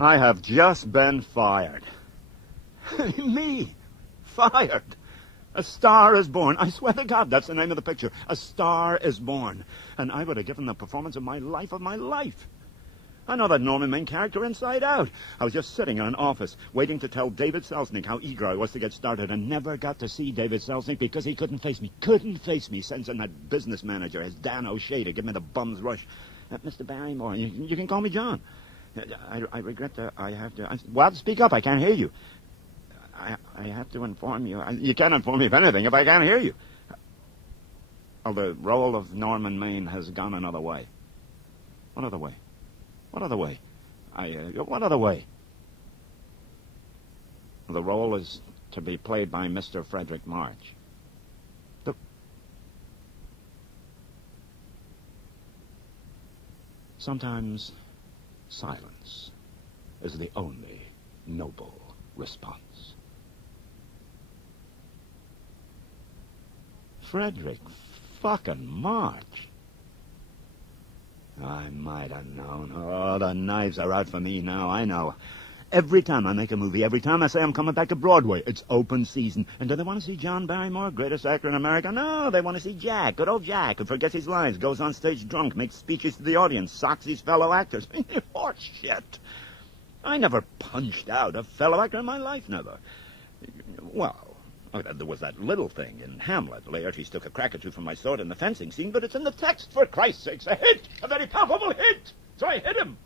I have just been fired. Me? Fired? A Star is Born. I swear to God, that's the name of the picture. A Star is Born. And I would have given the performance of my life I know that Norman main character inside out. I was just sitting in an office, waiting to tell David Selznick how eager I was to get started, and never got to see David Selznick because he couldn't face me. Sending that business manager, his Dan O'Shea, to give me the bum's rush. Mr. Barrymore, you can call me John. I regret that I have to... Well, speak up, I can't hear you. I have to inform you. You can't inform me of anything if I can't hear you. Oh, the role of Norman Maine has gone another way. What other way? What other way? What other way? The role is to be played by Mr. Frederick March. Sometimes silence is the only noble response. Frederick fucking March. I might have known. Oh, the knives are out for me now, I know. Every time I make a movie, every time I say I'm coming back to Broadway, it's open season. And do they want to see John Barrymore, greatest actor in America? No, they want to see Jack, good old Jack, who forgets his lines, goes on stage drunk, makes speeches to the audience, socks his fellow actors. Horse shit. I never punched out a fellow actor in my life, never. Well, there was that little thing in Hamlet. Laertes took a crack or two from my sword in the fencing scene, but it's in the text, for Christ's sakes. A hit! A very palpable hit! So I hit him.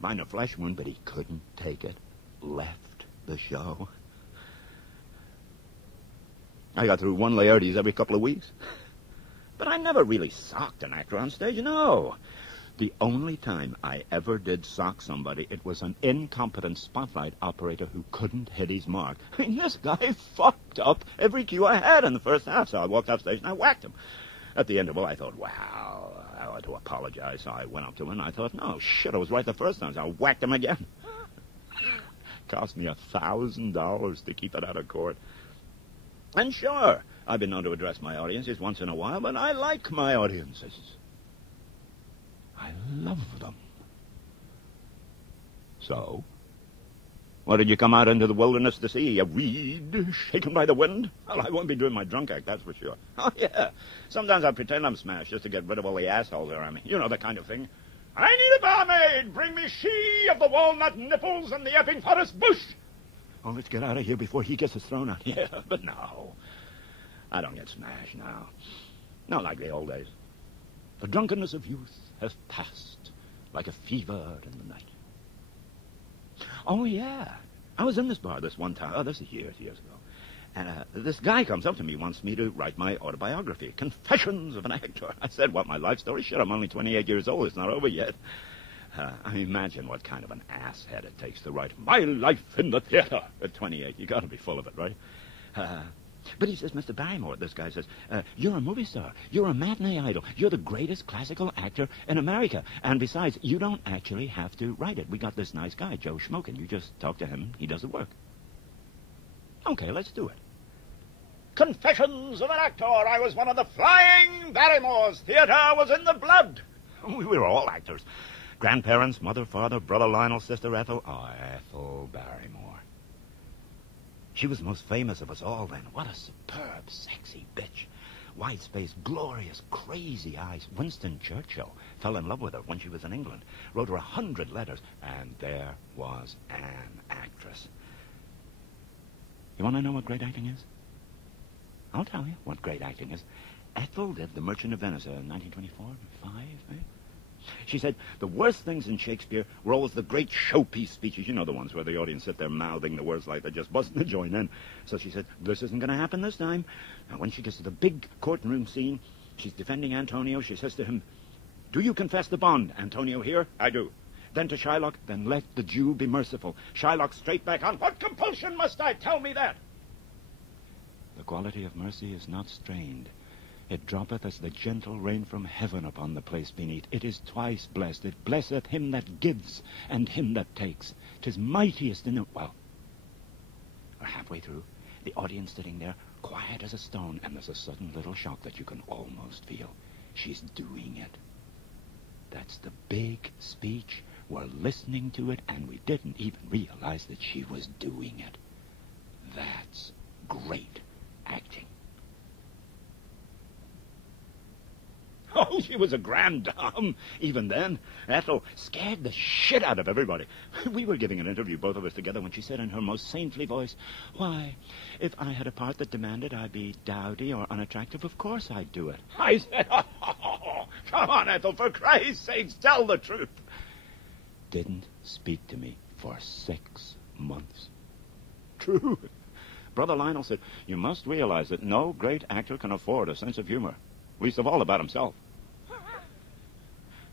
Minor flesh wound, but he couldn't take it. Left the show. I got through one Laertes every couple of weeks. But I never really socked an actor on stage, no. The only time I ever did sock somebody, it was an incompetent spotlight operator who couldn't hit his mark. I mean, this guy fucked up every cue I had in the first half, so I walked off stage and I whacked him. At the interval, I thought, wow, I ought to apologize. So I went up to him and I thought, no, shit, I was right the first time, so I whacked him again. Cost me $1,000 to keep it out of court. And sure, I've been known to address my audiences once in a while, but I like my audiences. I love them. So, what did you come out into the wilderness to see? A reed shaken by the wind? Well, I won't be doing my drunk act, that's for sure. Oh, yeah. Sometimes I pretend I'm smashed just to get rid of all the assholes around me. You know, the kind of thing. I need a barmaid. Bring me she of the walnut nipples and the epping forest bush. Oh, let's get out of here before he gets us thrown out. Yeah, but no. I don't get smashed now. Not like the old days. The drunkenness of youth has passed like a fever in the night. Oh, yeah. I was in this bar this one time. Oh, this is years ago. And this guy comes up to me, wants me to write my autobiography, Confessions of an Actor. I said, what, my life story? Shit, I'm only 28 years old. It's not over yet. I imagine what kind of an asshead it takes to write my life in the theater at 28. You got to be full of it, right? But he says, Mr. Barrymore, this guy says, you're a movie star. You're a matinee idol. You're the greatest classical actor in America. And besides, you don't actually have to write it. We got this nice guy, Joe Schmokin. You just talk to him. He does the work. Okay, let's do it. Confessions of an Actor. I was one of the flying Barrymores. Theater was in the blood. We were all actors. Grandparents, mother, father, brother Lionel, sister Ethel. Oh, Ethel Barrymore. She was the most famous of us all then. What a superb, sexy bitch. Wide-spaced, glorious, crazy eyes. Winston Churchill fell in love with her when she was in England. Wrote her 100 letters. And there was an actress. You want to know what great acting is? I'll tell you what great acting is. Ethel did The Merchant of Venice in 1924, 5, maybe? She said the worst things in Shakespeare were always the great showpiece speeches. You know, the ones where the audience sit there mouthing the words like they're just busting to join in. So she said, this isn't going to happen this time. And when she gets to the big courtroom scene, she's defending Antonio. She says to him, do you confess the bond, Antonio, here? I do. Then to Shylock, then let the Jew be merciful. Shylock straight back on, what compulsion must I? Tell me that. The quality of mercy is not strained. It droppeth as the gentle rain from heaven upon the place beneath. It is twice blessed. It blesseth him that gives and him that takes. 'Tis mightiest in the... Well, we're halfway through. The audience sitting there, quiet as a stone, and there's a sudden little shock that you can almost feel. She's doing it. That's the big speech were listening to it, and we didn't even realize that she was doing it. That's great acting. Oh, she was a grand dame. Even then, Ethel scared the shit out of everybody. We were giving an interview, both of us together, when she said in her most saintly voice, "Why, if I had a part that demanded I be dowdy or unattractive, of course I'd do it." I said, "Oh, come on, Ethel, for Christ's sakes, tell the truth." Didn't speak to me for 6 months. True. Brother Lionel said, "You must realize that no great actor can afford a sense of humor, least of all about himself."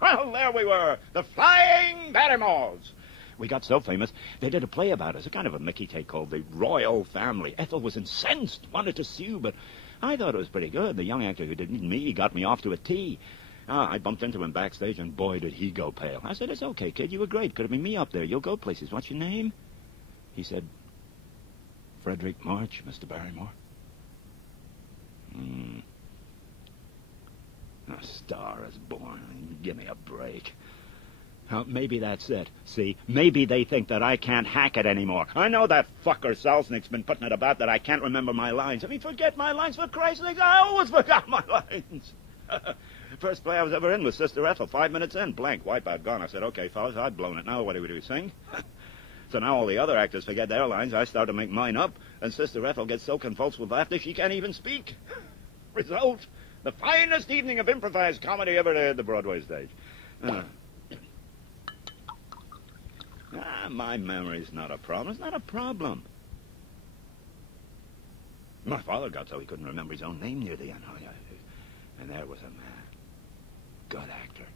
Well, there we were, the Flying Barrymores. We got so famous, they did a play about us, a kind of a Mickey take called The Royal Family. Ethel was incensed, wanted to sue, but I thought it was pretty good. The young actor who did me got me off to a T. I bumped into him backstage, and boy, did he go pale. I said, "It's okay, kid, you were great. Could have been me up there. You'll go places. What's your name?" He said, "Frederick March, Mr. Barrymore." A star is born. Give me a break. Maybe that's it. See, maybe they think that I can't hack it anymore. I know that fucker Selznick's been putting it about that I can't remember my lines. I mean, forget my lines, for Christ's sake. I always forgot my lines. First play I was ever in was Sister Ethel. 5 minutes in, blank, wipeout, gone. I said, "Okay, fellas, I've blown it. Now what do we do, sing?" So now all the other actors forget their lines. I start to make mine up, and Sister Ethel gets so convulsed with laughter she can't even speak. Result, the finest evening of improvised comedy ever to hit the Broadway stage. My memory's not a problem. It's not a problem. My father got so he couldn't remember his own name near the end. And there was a man. Good actor.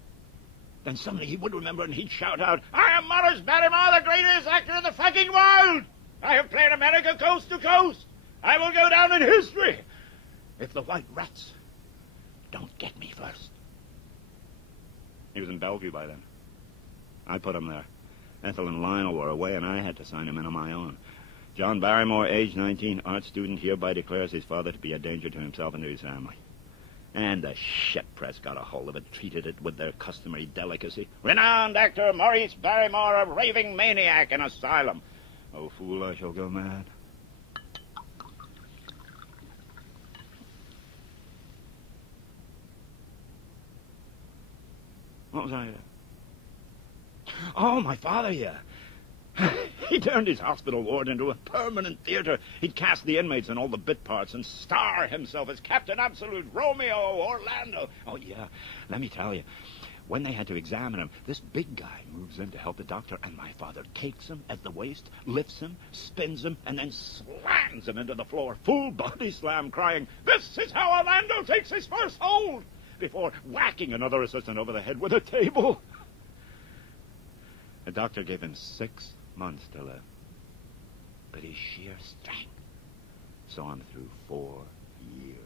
Then suddenly he would remember and he'd shout out, "I am Morris Barrymore, the greatest actor in the fucking world! I have played America coast to coast! I will go down in history if the white rats don't get me first." He was in Bellevue by then. I put him there. Ethel and Lionel were away, and I had to sign him in on my own. John Barrymore, age 19, art student, hereby declares his father to be a danger to himself and to his family. And the shit press got a hold of it, treated it with their customary delicacy. "Renowned actor Maurice Barrymore, a raving maniac in asylum." Oh, fool, I shall go mad. What was I? Oh, my father, yeah. He turned his hospital ward into a permanent theater. He'd cast the inmates in all the bit parts and star himself as Captain Absolute Romeo Orlando. Oh, yeah, let me tell you. When they had to examine him, this big guy moves in to help the doctor, and my father takes him at the waist, lifts him, spins him, and then slams him into the floor. Full body slam, crying, "This is how Orlando takes his first hold!" before whacking another assistant over the head with a table. The doctor gave him 6 months to live. But his sheer strength saw him through 4 years.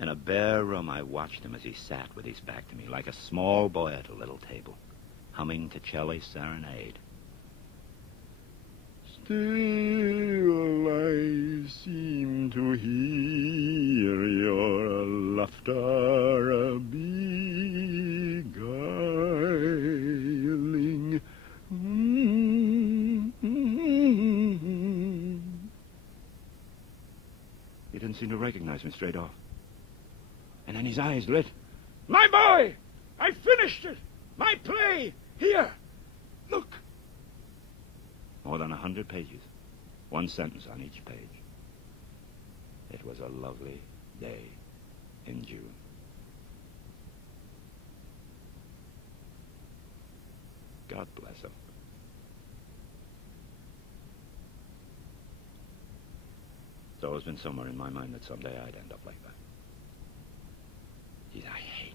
In a bare room, I watched him as he sat with his back to me, like a small boy at a little table, humming Ticelli's Serenade. "Still I seem to hear your laughter beguiling." He didn't seem to recognize me straight off. And then his eyes lit. "My boy! I finished it! My play! Here! Look!" More than 100 pages. 1 sentence on each page. It was a lovely day in June. God bless him. It's always been somewhere in my mind that someday I'd end up like that. Geez, I hate